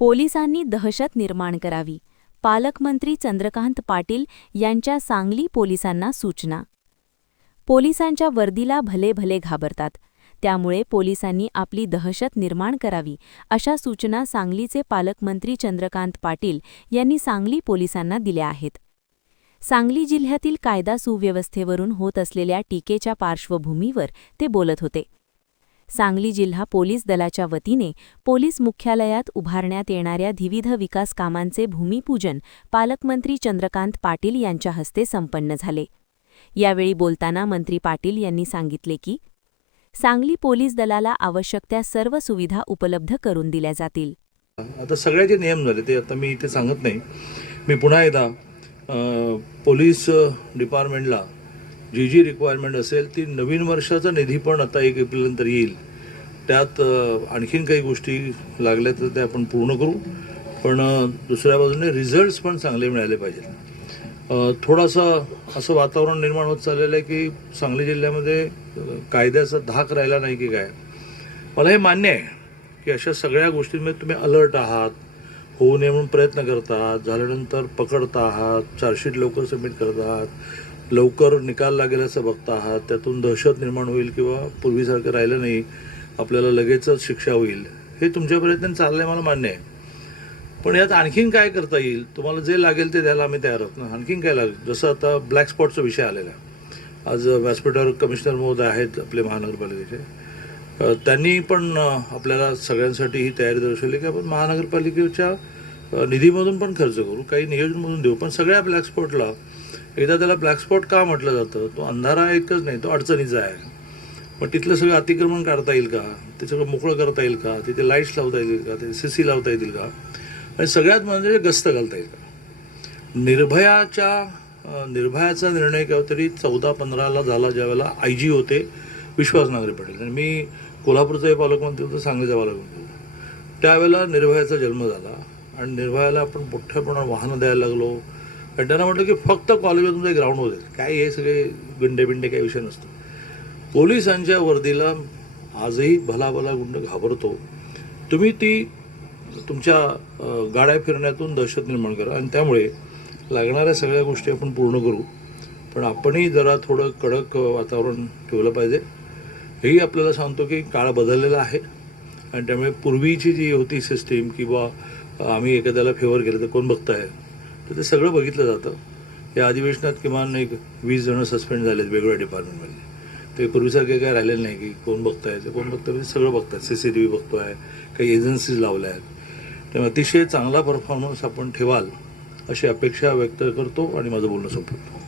पोलिसांनी दहशत निर्माण करावी. पालकमंत्री चंद्रकांत पाटील यांच्या सांगली पोलिसांना सूचना. पोलिसांच्या वर्दीला भले भले घाबरतात, त्यामुळे पोलिसांनी आपली दहशत निर्माण करावी, अशा सूचना सांगलीचे पालकमंत्री चंद्रकांत पाटील यांनी सांगली पोलिसांना दिल्या आहेत. सांगली जिल्ह्यातील कायदा सुव्यवस्थेवरून होत असलेल्या टीकेच्या पार्श्वभूमीवर ते बोलत होते. सांगली जिल्हा पोलीस दलाच्या वतीने पोलीस मुख्यालयात उभारण्यात येणाऱ्या विविध विकास कामांचे भूमिपूजन पालकमंत्री चंद्रकांत पाटील यांच्या हस्ते संपन्न झाले. यावेळी बोलताना मंत्री पाटील यांनी सांगितले की सांगली पोलीस दलाला आवश्यक त्या सर्व सुविधा उपलब्ध करून दिल्या जातील. आता सगळ्याचे नियम झाले ते आता मी इथे सांगत नाही. मी पुन्हा एकदा पोलीस डिपार्टमेंटला जी रिक्वायरमेंट असेल ती नवीन वर्षाचा निधी पण आता 1 एप्रिलनंतर येईल. त्यात आणखीन काही गोष्टी लागल्या तर त्या आपण पूर्ण करू, पण दुसऱ्या बाजूने रिझल्ट्स पण चांगले मिळाले पाहिजेत. थोडंसं असं वातावरण निर्माण होत चाललेलं आहे की सांगली जिल्ह्यामध्ये कायद्याचा धाक राहिला नाही की काय. मला हे मान्य आहे की अशा सगळ्या गोष्टींमध्ये तुम्ही अलर्ट आहात, होऊ नये म्हणून प्रयत्न करतात, झाल्यानंतर पकडता आहात, चार्जशीट लवकर सबमिट करत आहात, लवकर निकाल लागेल असं बघता आहात, त्यातून दहशत निर्माण होईल किंवा पूर्वीसारखं राहिलं नाही, आपल्याला लगेचच शिक्षा होईल, हे तुमच्या प्रयत्न चाललं आहे, मला मान्य आहे. पण यात आणखीन काय करता येईल, तुम्हाला जे लागेल ते द्यायला आम्ही तयार आहोत ना. आणखीन काय लागेल, जसं आता ब्लॅक स्पॉटचा विषय आलेला आहे. आज व्यासपीठावर कमिशनर महोदय आहेत आपले महानगरपालिकेचे, त्यांनी पण आपल्याला सगळ्यांसाठी ही तयारी दर्शवली की आपण महानगरपालिकेच्या निधीमधून पण खर्च करू, काही नियोजनमधून देऊ, पण सगळ्या ब्लॅक स्पॉटला एकदा त्याला ब्लॅक स्पॉट का म्हटलं जातं, तो अंधारा एकच नाही, तो अडचणीचा आहे. पण तिथलं सगळं अतिक्रमण काढता येईल का, ते सगळं मोकळं करता येईल का, तिथे लाईट्स लावता येतील का, तिथे CC लावता येतील का, आणि सगळ्यात म्हणजे गस्त घालता येईल का. निर्भयाचा निर्णय केव्हा तरी 14-15ला झाला, ज्यावेळेला IG होते विश्वास नांगरे पाटील, आणि मी कोल्हापूरचाही पालकमंत्री होतो, सांगलीचा पालकमंत्री होतो. त्यावेळेला निर्भयाचा जन्म झाला आणि निर्भयाला आपण मोठ्या प्रमाणात वाहनं द्यायला लागलो. आणि त्यांना म्हटलं की फक्त कॉलेजला तुमचं ग्राउंड होते, काय हे सगळे गुंडे काही विषय नसतो. पोलिसांच्या वर्दीला आजही भला गुंड घाबरतो. तुम्ही ती तुमच्या गाड्या फिरण्यातून दहशत निर्माण करा, आणि त्यामुळे लागणाऱ्या सगळ्या गोष्टी आपण पूर्ण करू. पण आपणही जरा थोडं कडक वातावरण ठेवलं पाहिजे. हेही आपल्याला सांगतो की काळ बदललेला आहे, आणि त्यामुळे पूर्वीची जी होती सिस्टीम किंवा आम्ही एखाद्याला फेवर केलं तर कोण बघताय, तर ते सगळं बघितलं जातं. या अधिवेशनात किमान 20 जण सस्पेंड झालेत वेगवेगळ्या डिपार्टमेंटमध्ये. ते पूर्वीसारखे काय राहिलेलं नाही की कोण बघताय ते कोण बघताय, म्हणजे सगळं बघतात. CCTV बघतो आहे, काही एजन्सीज लावल्या आहेत. त्यामुळे अतिशय चांगला परफॉर्मन्स आपण ठेवाल अशी अपेक्षा व्यक्त करतो आणि माझं बोलणं संपवतो.